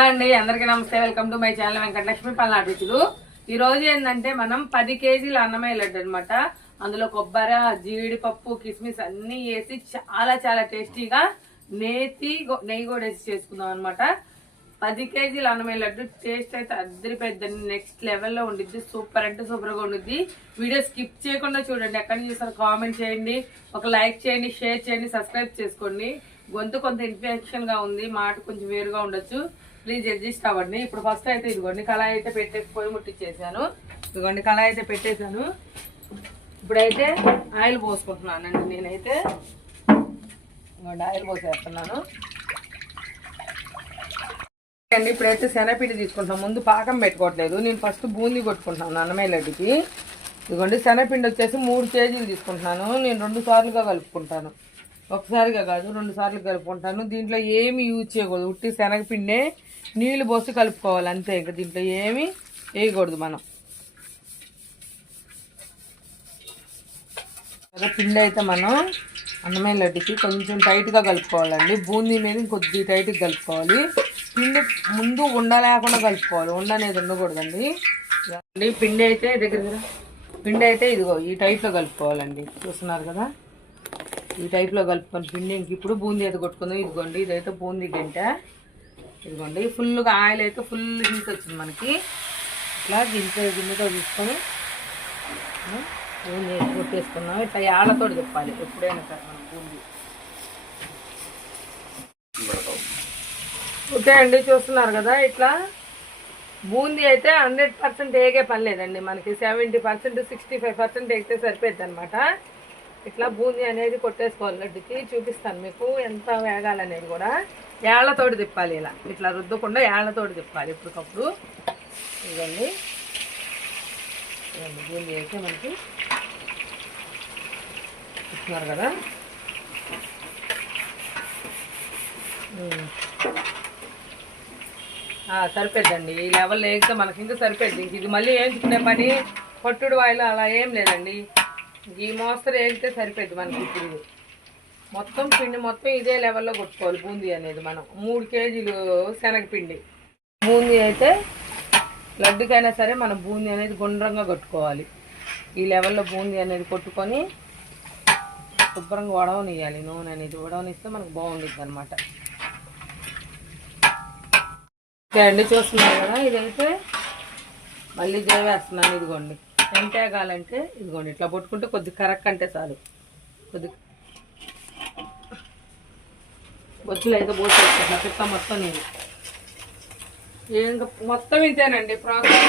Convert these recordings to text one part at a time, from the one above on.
అండి అందరికీ నమస్తే. Welcome to my channel Venkatalakshmi Palnadu రుచులు. ఈ రోజు ఏంటంటే మనం 10 కేజీల అన్నమయ్య లడ్డు అనమాట. అందులో కొబ్బరి, జీడిపప్పు, కిస్మిస్ అన్ని వేసి చాలా చాలా టేస్టీగా నెయ్యి కూడా వేసి చేసుకుందాం అనమాట. 10 కేజీల అన్నమయ్య లడ్డు టేస్ట్ అయితే అద్దరిపోద్దండి, నెక్స్ట్ లెవెల్లో ఉండిద్ది. సూపర్ అంటే సూపర్ గా ఉండిద్ది. వీడియో స్కిప్ చేయకుండా చూడండి. ఎక్కడి నుంచి చూసారు కామెంట్ చేయండి, ఒక లైక్ చేయండి, షేర్ చేయండి, సబ్స్క్రైబ్ చేసుకోండి. గొంతు కొంత ఇన్ఫెక్షన్ గా ఉంది, మాట కొంచెం వేరుగా ఉండొచ్చు, ప్లీజ్ అడ్జస్ట్ అవ్వండి. ఇప్పుడు ఫస్ట్ అయితే ఇదిగోండి కళాయి అయితే పెట్టేసి పొయ్యి ముట్టించేసాను. ఇదిగోండి కళాయి అయితే పెట్టేశాను. ఇప్పుడైతే ఆయిల్ పోసుకుంటున్నానండి. నేనైతే ఇదిగోండి ఆయిల్ పోసేస్తున్నాను అండి. ఇప్పుడైతే శనగపిండి తీసుకుంటున్నాను. ముందు పాకం పెట్టుకోవట్లేదు, నేను ఫస్ట్ బూందీ కొట్టుకుంటున్నాను అన్నమయ్య లడ్డుకి. ఇదిగోండి శనగపిండి వచ్చేసి 3 కేజీలు తీసుకుంటున్నాను. నేను 2 సార్లుగా కలుపుకుంటాను, ఒకసారిగా కాదు 2 సార్లు కలుపుకుంటాను. దీంట్లో ఏమి యూజ్ చేయకూడదు, ఉట్టి శనగపిండే నీళ్లు పోసి కలుపుకోవాలి అంతే. ఇంకా దీంట్లో ఏమి వేయకూడదు మనం. కదా పిండి అయితే మనం అన్నమయ్య లడ్డుకి కొంచెం టైట్గా కలుపుకోవాలండి. బూందీ మీద కొద్ది టైట్గా కలుపుకోవాలి. పిండి ముందు ఉండ లేకుండా కలుపుకోవాలి, ఉండ అనేది ఉండకూడదండి. పిండి అయితే పిండి అయితే ఇదిగో ఈ టైప్లో కలుపుకోవాలండి. చూస్తున్నారు కదా, ఈ టైప్లో కలుపుకొని పిండి ఇంక ఇప్పుడు బూందీ అయితే కొట్టుకుందాం. ఇదిగోండి ఇదైతే బూందీ గంట. ఇదిగోండి ఫుల్గా ఆయిల్ అయితే ఫుల్ హీట్ వచ్చింది మనకి. ఇట్లా గిన్నెతో తీసుకొని బూందీ కొట్టేసుకున్నాం. ఇట్లా ఏళ్లతో చెప్పాలి ఎప్పుడైనా సరే మనం బూందీ. ఓకే అండి, చూస్తున్నారు కదా, ఇట్లా బూందీ అయితే 100% వేగే పని లేదండి. మనకి 70%, 65% వేగితే సరిపోద్ది అనమాట. ఇట్లా బూందీ అనేది కొట్టేసుకోవాలి. లడ్డుకి చూపిస్తాను మీకు ఎంత వేగాలనేది కూడా. ఏళ్లతోటి తిప్పాలి, ఇలా ఇట్లా రుద్దకుండా ఏళ్లతోటి తిప్పాలి ఇప్పటికప్పుడు. ఇదండి బూందీ అయితే మనకి ఇస్తున్నారు కదా. సరిపోద్దండి, ఈ లెవెల్లో వేగితే మనకి ఇంకా సరిపోద్ది. ఇది మళ్ళీ వేయించుకునే పని పట్టుడు ఆయిల్ అలా ఏం లేదండి. ఈ మోస్తరు వేగితే సరిపోద్ది మనకి. ఇప్పుడు మొత్తం పిండి మొత్తం ఇదే లెవెల్లో కొట్టుకోవాలి బూందీ అనేది. మనం 3 కేజీలు శనగపిండి బూందీ అయితే లడ్డుకైనా సరే మనం బూందీ అనేది గుండ్రంగా కొట్టుకోవాలి. ఈ లెవెల్లో బూందీ అనేది కొట్టుకొని శుభ్రంగా వడవనియాలి. నూనె అనేది వడవనిస్తే మనకు బాగుంటుంది అనమాట. ఓకే అండి, చూస్తున్నారు కదా, ఇదైతే మళ్ళీ వేస్తున్నాను. ఇదిగోండి ఎంత వేగాలంటే ఇదిగోండి ఇట్లా పట్టుకుంటే కొద్ది కరెక్ట్ అంటే చాలు. కొద్ది బొచ్చులు అయితే పోసేసుకుంటున్నా పిక్క మొత్తం. నేను ఇంకా మొత్తం ఇంతేనండి ప్రాసెస్.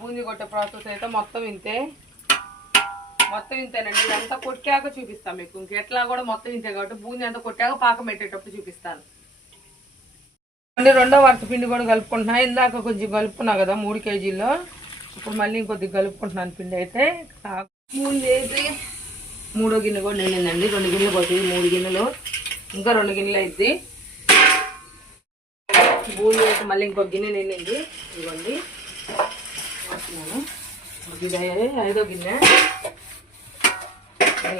బూందీ కొట్టే ప్రాసెస్ అయితే మొత్తం ఇంతేనండి. ఇదంతా కొట్టాక చూపిస్తాను మీకు. ఇంకెట్లా కూడా మొత్తం ఇంతే కాబట్టి బూందీ అంతా కొట్టాక పాకం పెట్టేటప్పుడు చూపిస్తాను. రెండో వరుస పిండి కూడా కలుపుకుంటున్నా. ఇందాక కొంచెం కలుపుకున్నా కదా 3 కేజీల్లో, ఇప్పుడు మళ్ళీ ఇంకొద్దిగా కలుపుకుంటున్నాను పిండి అయితే. బూందీ అయితే 3వ గిన్నె కూడా నిండిందండి. 2 గిన్నెలు పోతుంది, 3 గిన్నెలు, ఇంకా 2 గిన్నెలు అయింది. బూందీ అయితే మళ్ళీ ఇంకొక గిన్నె నిండింది. ఇదిగోండి ఇది 5వ గిన్నె.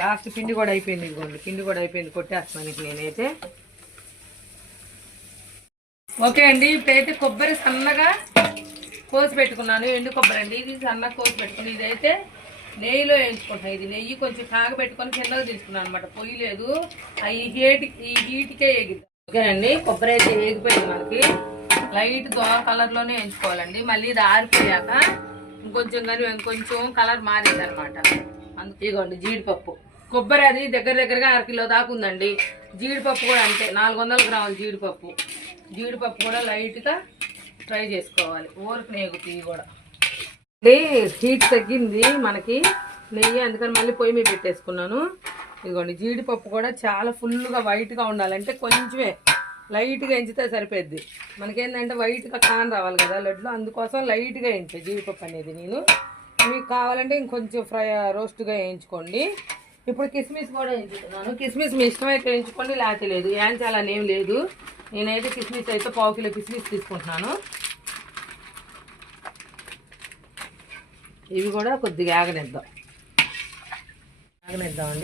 లాస్ట్ పిండి కూడా అయిపోయింది. ఇదిగోండి పిండి కూడా అయిపోయింది, కొట్టేస్తున్నాను నేనైతే. ఓకే అండి, ఇప్పుడైతే కొబ్బరి సన్నగా కోసి పెట్టుకున్నాను. ఎండు కొబ్బరి అండి ఇది, సన్నగా కోసి పెట్టుకుని ఇదైతే నెయ్యిలో వేయించుకుంటున్నాను. ఇది నెయ్యి కొంచెం కాగబెట్టుకొని చిన్నగా తీసుకున్నాను అనమాట. పొయ్యి లేదు, ఈ హీట్కే వేగిద్దాం. ఓకేనండి, కొబ్బరి అయితే వేగిపోయింది మనకి. లైట్ దోర కలర్లోనే వేయించుకోవాలండి. మళ్ళీ ఇది ఆరిపోయాక ఇంకొంచెం కలర్ మారింది అనమాట. అందుకే ఇదిగోండి జీడిపప్పు. కొబ్బరి అది దగ్గరగా 1/2 కిలో దాకా ఉందండి. జీడిపప్పు కూడా అంతే, 400 గ్రాములు జీడిపప్పు కూడా లైట్గా ఫ్రై చేసుకోవాలి. ఊరికి నేగుతాయి కూడా. హీట్ తగ్గింది మనకి నెయ్యి, అందుకని మళ్ళీ పొయ్యి మీద పెట్టేసుకున్నాను. ఇదిగోండి జీడిపప్పు కూడా చాలా ఫుల్గా వైట్గా ఉండాలంటే కొంచెమే లైట్గా వేయించితే సరిపోద్ది. మనకేంటంటే వైట్గా కాన్ రావాలి కదా లడ్డులో, అందుకోసం లైట్గా వేయించే జీడిపప్పు అనేది నేను. మీకు కావాలంటే ఇంకొంచెం రోస్ట్గా వేయించుకోండి. ఇప్పుడు కిస్మిస్ కూడా వేయించుకున్నాను. కిస్మిస్ మీ ఇష్టమైతే వేయించుకోండి, లేకపోతే లేదు. వేయించాలని ఏం లేదు. నేనైతే కిస్మిస్ అయితే 1/2 కిలో కిస్మిస్ తీసుకుంటున్నాను. ఇవి కూడా కొద్దిగా ఆగనిద్దామండి.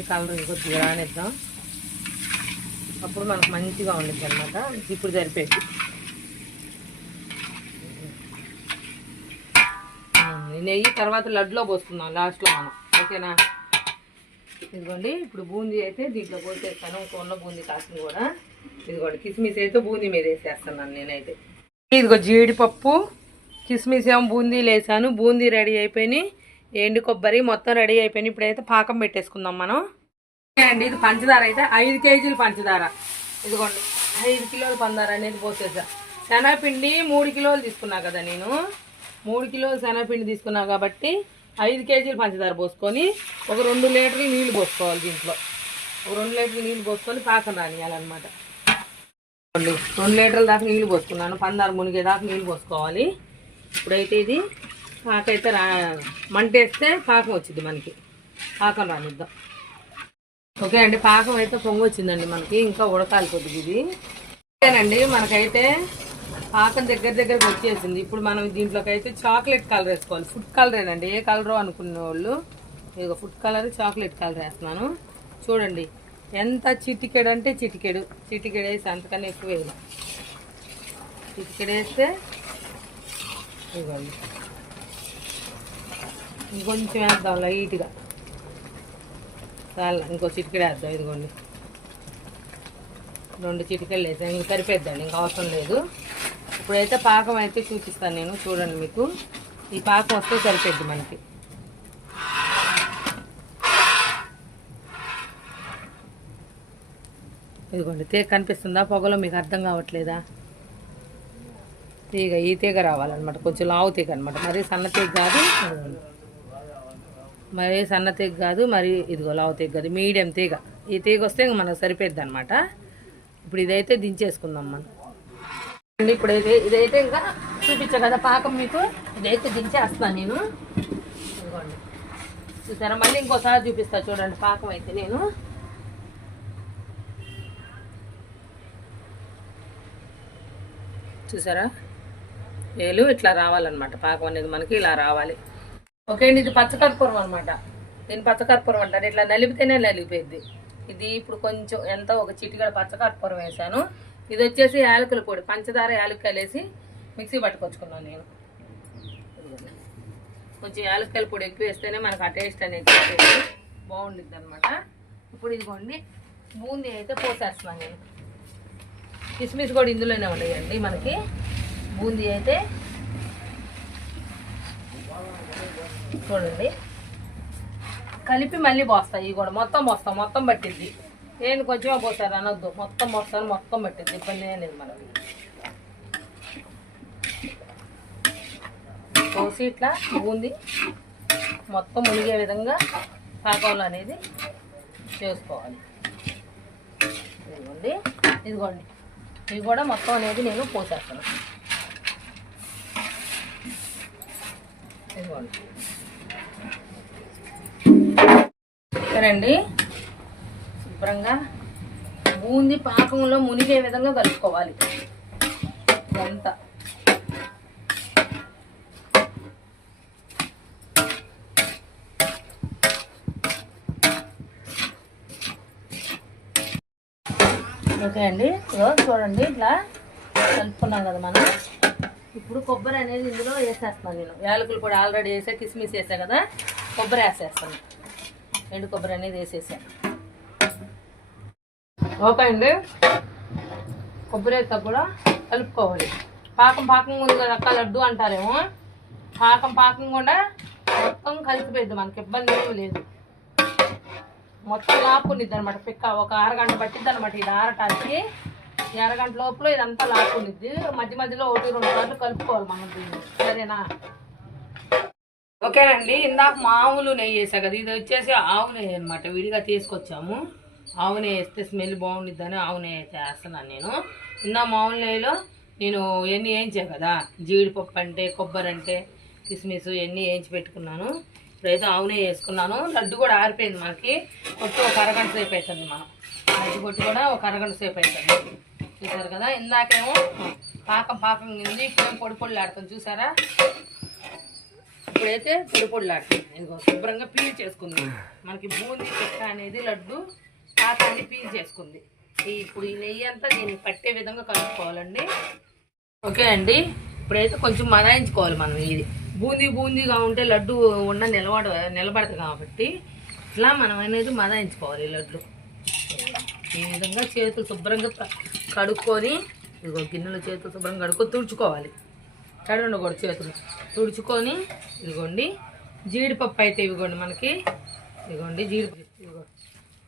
కలర్ కొద్దిగా రానిద్దాం. అప్పుడు మనకు మంచిగా ఉండిద్ది అనమాట. ఇప్పుడు సరిపోయింది. ఈ నెయ్యి తర్వాత లడ్డులో పోసుకుందాం లాస్ట్లో మనం. ఓకేనా? ఇదిగోండి ఇప్పుడు బూందీ అయితే దీంట్లో పోసేస్తాను. ఇంకొన్న బూందీ కాసింది కూడా. ఇదిగోండి కిస్మిస్ అయితే బూందీ మీద వేసేస్తున్నాను నేనైతే. ఇదిగో జీడిపప్పు కిస్మిస్ ఏమో బూందీలు వేసాను. బూందీ రెడీ అయిపోయినాయి. ఎండు కొబ్బరి మొత్తం రెడీ అయిపోయినాయి. ఇప్పుడైతే పాకం పెట్టేసుకుందాం మనం. అండి ఇది పంచదార అయితే 5 కేజీలు పంచదార. ఇదిగోండి 5 కిలోలు పంచదార అనేది పోసేసా. శనగపిండి 3 కిలోలు తీసుకున్నా కదా నేను. 3 కిలోలు శనగపిండి తీసుకున్నా కాబట్టి 5 కేజీలు పంచదార పోసుకొని ఒక 2 లీటర్లు నీళ్ళు పోసుకోవాలి. దీంట్లో ఒక 2 లీటర్లు నీళ్ళు పోసుకొని పాకం రానియాలన్నమాట. 2 లీటర్ల దాకా నీళ్ళు పోసుకున్నాను. పంచదార మునిగే దాకా నీళ్ళు పోసుకోవాలి. ఇప్పుడైతే ఇది పాకైతే మంటేస్తే పాకం వచ్చింది మనకి. పాకం రానిద్దాం. ఓకే అండి పాకం అయితే పొంగు వచ్చిందండి మనకి. ఇంకా ఉడకాలి కొద్దిగా ఇది. ఓకేనండి మనకైతే పాకం దగ్గరికి వచ్చేసింది. ఇప్పుడు మనం దీంట్లోకి అయితే చాక్లెట్ కలర్ వేసుకోవాలి. ఫుడ్ కలరేనండి, ఏ కలరో అనుకునే వాళ్ళు. ఇదిగో ఫుడ్ కలర్ చాక్లెట్ కలర్ వేస్తున్నాను. చూడండి ఎంత చిటికెడు అంటే చిటికెడు వేసి అంతకన్నా ఎక్కువ వేయాలి. చిటికెడు వేస్తే ఇవ్వండి ఇంకొంచెం వేద్దాం లైట్గా. చాలా ఇంకో చిటికెడు వేద్దాం. ఇదిగోండి 2 చిటికెళ్ళు వేసాను. ఇంక సరిపోద్దండి, ఇంకా అవసరం లేదు. ఇప్పుడైతే పాకం అయితే చూపిస్తాను నేను. చూడండి మీకు ఈ పాకం వస్తే సరిపోద్ది మనకి. ఇదిగోండి తీగ కనిపిస్తుందా పొగలో? మీకు అర్థం కావట్లేదా? తీగ ఈ తీగ రావాలన్నమాట. కొంచెం లావు తీగ అనమాట. మరీ సన్న తీగ కాదు, మరీ సన్న తీగ కాదు, మరి ఇదిగో లావు తీగ కాదు, మీడియం తీగ. ఈ తీగ వస్తే ఇంక మనకు సరిపోద్ది అనమాట. ఇప్పుడు ఇదైతే దించేసుకుందాం మనం. ఇప్పుడైతే ఇదైతే ఇంకా చూపించా కదా పాకం మీకు. ఇదైతే దించేస్తాను నేను. ఇదిగోండి చూసారా? మళ్ళీ ఇంకోసారి చూపిస్తా చూడండి పాకం అయితే నేను. చూసారా? వేలు ఇట్లా రావాలన్నమాట. పాకం అనేది మనకి ఇలా రావాలి. ఓకే అండి ఇది పచ్చకర్పూరం అనమాట. దీన్ని పచ్చకర్పూరం అంటారు. ఇట్లా నలిపితేనే నలిగిపోయింది. ఇది ఇప్పుడు కొంచెం ఎంత ఒక చిటికెడు పచ్చకర్పూరం వేసాను. ఇది వచ్చేసి యాలకుల పొడి, పంచదార యాలక్కాయలు వేసి మిక్సీ పట్టుకొచ్చుకున్నాను నేను. కొంచెం యాలక్కాయల పొడి ఎక్కువ వేస్తేనే మనకు ఆ టేస్ట్ అనేది బాగుంటుంది అనమాట. ఇప్పుడు ఇదిగోండి బూందీ అయితే పోసేస్తున్నాను నేను. కిస్మిస్ కూడా ఇందులోనే ఉన్నాయండి మనకి. బూందీ అయితే చూడండి కలిపి మళ్ళీ పోస్తాయి. ఇవి కూడా మొత్తం పోస్తాం, మొత్తం పట్టిద్ది. నేను కొంచెం పోసారు అనొద్దు, మొత్తం పోస్తాను, మొత్తం పట్టిద్ది. ఇబ్బంది ఏం లేదు మనకి. పోసి ఇట్లా బూందీ మొత్తం మునిగే విధంగా పాకంలో అనేది చేసుకోవాలి. ఇదిగోండి ఇదిగోండి ఇవి కూడా మొత్తం అనేది నేను పోసేస్తాను. ఇదిగోండి సరేండి. శుభ్రంగా బూందీ పాకంలో మునిగే విధంగా కలుపుకోవాలి ఇదంతా. ఓకే అండి చూడండి ఇట్లా కలుపుకున్నాం కదా మనం. ఇప్పుడు కొబ్బరి అనేది ఇందులో వేసేస్తున్నాను నేను. యాలకులు కూడా ఆల్రెడీ వేసా, కిస్మిస్ వేసా కదా, కొబ్బరి వేసేస్తాను. ఎండు కొబ్బరి అనేది వేసేసాను. ఓకే అండి కొబ్బరి వేసా కూడా కలుపుకోవాలి. పాకం ఉంది కదా అక్క, లడ్డు అంటారేమో. పాకం కూడా మొత్తం కలిసిపోయింది, మనకి ఇబ్బంది ఏమీ లేదు. మొత్తం లాక్కునిద్ది అనమాట పిక్క. ఒక అరగంట పట్టిద్ది అనమాట ఇది ఆరటానికి. ఈ అరగంట లోపల ఇదంతా లాక్కునిద్ది. మధ్య మధ్యలో 1-2 సార్లు కలుపుకోవాలి మనం దీన్ని. సరేనా? ఓకేనండి ఇందాక మామూలు నెయ్యి వేసా కదా, ఇది వచ్చేసి ఆవు నెయ్యి అనమాట. విడిగా తీసుకొచ్చాము. ఆవు నెయ్యి వేస్తే స్మెల్ బాగుండిద్దని ఆవు నెయ్యి అయితే వేస్తున్నాను నేను. ఇందా మామూలు నెయ్యిలో నేను ఎన్ని వేయించా కదా, జీడిపప్పు అంటే, కొబ్బరి అంటే, కిస్మిస్ ఎన్ని వేయించి పెట్టుకున్నాను. ఇప్పుడైతే ఆవు నెయ్యి వేసుకున్నాను. లడ్డు కూడా ఆరిపోయింది మనకి. కొట్టి ఒక అరగంట సేపు అవుతుంది మనం. లడ్డు కొట్టి కూడా ఒక అరగంట సేపు అవుతుంది. చూసారు కదా? ఇందాకేమో పాకం ఉంది. ఇప్పుడేమో పొడిలాడుతుంది చూసారా? ఇప్పుడైతే పొడిలాడుతుంది. ఇదిగో శుభ్రంగా పీల్ చేసుకుంది మనకి. బూందీ చెక్క అనేది లడ్డు పాకాన్ని పీల్ చేసుకుంది. ఇప్పుడు ఈ నెయ్యి అంతా దీనికి పట్టే విధంగా కలుపుకోవాలండి. ఓకే అండి ఇప్పుడైతే కొంచెం మదాయించుకోవాలి మనం. ఇది బూందీగా ఉంటే లడ్డు నిలబడదు కాబట్టి ఇట్లా మనం అనేది మదాయించుకోవాలి లడ్డు. ఈ విధంగా చేతులు శుభ్రంగా కడుక్కొని, ఇదిగో గిన్నెలో చేతులు శుభ్రంగా కడుక్కొని తుడుచుకోవాలి. తడి ఉండకూడదు చేతులు తుడుచుకొని. ఇదిగోండి జీడిపప్పు అయితే ఇవిగోండి మనకి, ఇదిగోండి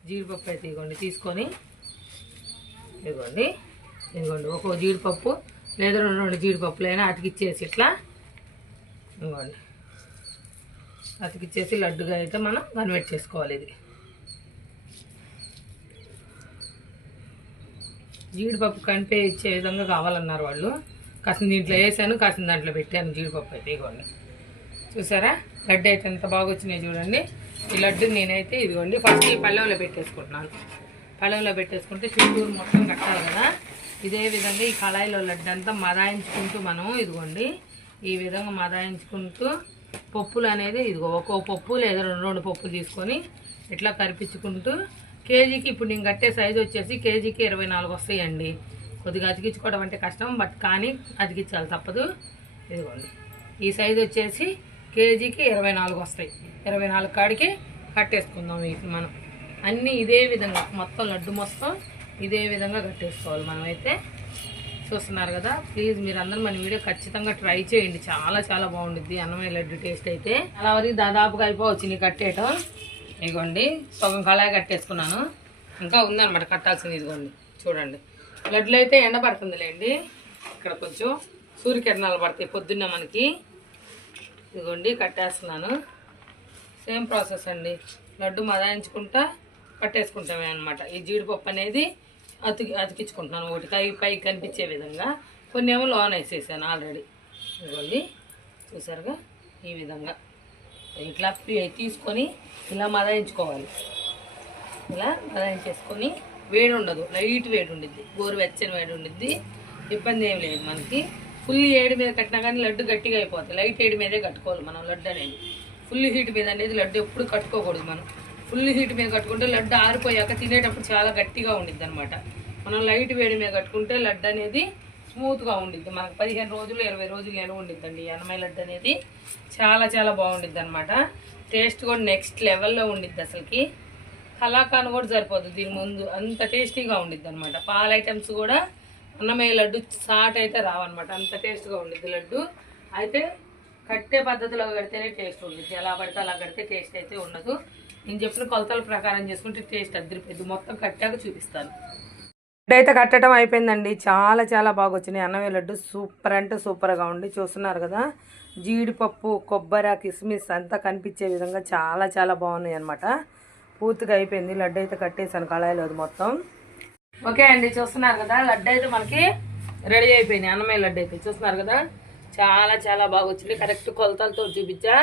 జీడిపప్పు అయితే ఇదిగోండి తీసుకొని, ఇదిగోండి ఒక్కో జీడిపప్పు లేదా 2 జీడిపప్పులైనా అతికిచ్చేసి ఇట్లా ఇదిగోండి అతికిచ్చేసి లడ్డుగా అయితే మనం కన్వర్ట్ చేసుకోవాలి. ఇది జీడిపప్పు కనిపే ఇచ్చే విధంగా కావాలన్నారు వాళ్ళు. కాసిన దీంట్లో వేసాను, కాసిన దాంట్లో పెట్టాను జీడిపప్పు అయితే. ఇదిగోండి చూసారా లడ్డు అయితే ఎంత బాగా వచ్చినాయి చూడండి. ఈ లడ్డు నేనైతే ఇదిగోండి ఫస్ట్ ఈ పళ్ళెంలో పెట్టేసుకుంటున్నాను. పళ్ళెంలో పెట్టేసుకుంటే చుట్టూరు మొత్తం కట్టాలి కదా. ఇదే విధంగా ఈ కళాయిలో లడ్డు అంతా మదాయించుకుంటూ మనం ఇదిగోండి ఈ విధంగా మదాయించుకుంటూ పప్పులు అనేది ఇదిగో ఒక్కో పప్పు లేదా 2 పప్పులు తీసుకొని ఇట్లా కరిపించుకుంటూ కేజీకి, ఇప్పుడు నేను కట్టే సైజు వచ్చేసి కేజీకి 24 వస్తాయండి. కొద్దిగా అతికించుకోవడం అంటే కష్టం, బట్ కానీ అతికించాలి తప్పదు. ఇదిగోండి ఈ సైజు వచ్చేసి కేజీకి 24 వస్తాయి. 24 కాడికి కట్టేసుకుందాం వీటిని మనం. అన్నీ ఇదే విధంగా మొత్తం లడ్డు మొత్తం ఇదే విధంగా కట్టేసుకోవాలి మనమైతే. చూస్తున్నారు కదా. ప్లీజ్ మీరు అందరూ మన వీడియో ఖచ్చితంగా ట్రై చేయండి. చాలా చాలా బాగుంటుంది అన్నమయ్య లడ్డు టేస్ట్ అయితే. అలా వరకు దాదాపుగా అయిపోవచ్చు నీ కట్టేయటం. ఇదిగోండి సగం కళాయి కట్టేసుకున్నాను, ఇంకా ఉందన్నమాట కట్టాల్సింది. ఇదిగోండి చూడండి లడ్డులు అయితే ఎండ పడుతుందిలేండి. ఇక్కడ కొంచెం సూర్యకిరణాలు పడతాయి పొద్దున్న మనకి. ఇదిగోండి కట్టేస్తున్నాను. సేమ్ ప్రాసెస్ అండి. లడ్డు మదాయించుకుంటా కట్టేసుకుంటామే అనమాట. ఈ జీడిపప్పు అనేది అతికించుకుంటున్నాను ఒకటి పైకి కనిపించే విధంగా. కొన్ని ఏమో లోన్ వేసేసాను ఆల్రెడీ. ఇదిగోండి చూసారుగా ఈ విధంగా ఇట్లా తీసుకొని ఇలా మదాయించుకోవాలి. ఇలా మదాయించేసుకొని వేడి ఉండదు, లైట్ వేడి ఉండిద్ది, గోరువెచ్చని వేడి ఉండిద్ది. ఇబ్బంది ఏం లేదు మనకి. ఫుల్ ఏడి మీద కట్టినా కానీ లడ్డు గట్టిగా అయిపోతుంది. లైట్ ఏడి మీదే కట్టుకోవాలి మనం లడ్డు అనేది. ఫుల్ హీట్ మీద అనేది లడ్డు ఎప్పుడు కట్టుకోకూడదు మనం. ఫుల్ హీట్ మీద కట్టుకుంటే లడ్డు ఆరిపోయాక తినేటప్పుడు చాలా గట్టిగా ఉండిద్ది అనమాట. మనం లైట్ వేడి మీద కట్టుకుంటే లడ్డు అనేది స్మూత్గా ఉండిద్ది. మనకు 15 రోజులు 20 రోజులు ఎలా ఉండిద్దండి అన్నమయ్య లడ్డు అనేది. చాలా చాలా బాగుండిద్ది అనమాట. టేస్ట్ కూడా నెక్స్ట్ లెవెల్లో ఉండిద్ది. అసలుకి కలాకాన్ కూడా సరిపోదు దీని ముందు, అంత టేస్టీగా ఉండిద్ది అనమాట. పాల ఐటమ్స్ కూడా అన్నమయ్య లడ్డు సాట్ అయితే రావన్నమాట, అంత టేస్ట్గా ఉండిద్ది లడ్డు. అయితే కట్టే పద్ధతిలో కడితేనే టేస్ట్ ఉండిద్ది, ఎలా పడితే అలా కడితే టేస్ట్ అయితే ఉండదు. నేను చెప్పిన కొలతల ప్రకారం చేసుకుంటే టేస్ట్ అదిరిపోద్ది. మొత్తం కట్టాక చూపిస్తాను. లడ్డు అయితే కట్టడం అయిపోయిందండి. చాలా చాలా బాగా వచ్చినాయి అన్నమయ్య లడ్డు. సూపర్ అంటే సూపర్గా ఉండి చూస్తున్నారు కదా. జీడిపప్పు, కొబ్బరి, కిస్మిస్ అంతా కనిపించే విధంగా చాలా చాలా బాగున్నాయి అనమాట. పూర్తిగా అయిపోయింది. లడ్డు అయితే కట్టేసాను కళాయిలో మొత్తం. ఓకే అండి చూస్తున్నారు కదా లడ్డు అయితే మనకి రెడీ అయిపోయింది. అన్నమయ్య లడ్డు అయితే చూస్తున్నారు కదా చాలా చాలా బాగా వచ్చింది. కరెక్ట్ కొలతలతో చూపించా.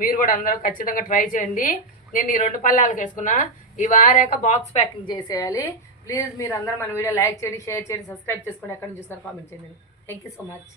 మీరు కూడా అందరూ ఖచ్చితంగా ట్రై చేయండి. నేను ఈ 2 పళ్ళాలకు వేసుకున్నా. ఈ వారాక బాక్స్ ప్యాకింగ్ చేసేయాలి. ప్లీజ్ మీరు అందరూ మన వీడియో లైక్ చేయండి, షేర్ చేయండి, సబ్స్క్రైబ్ చేసుకోండి. ఎక్కడ నుంచి చూస్తున్నారు కామెంట్ చేయండి. Thank you so much.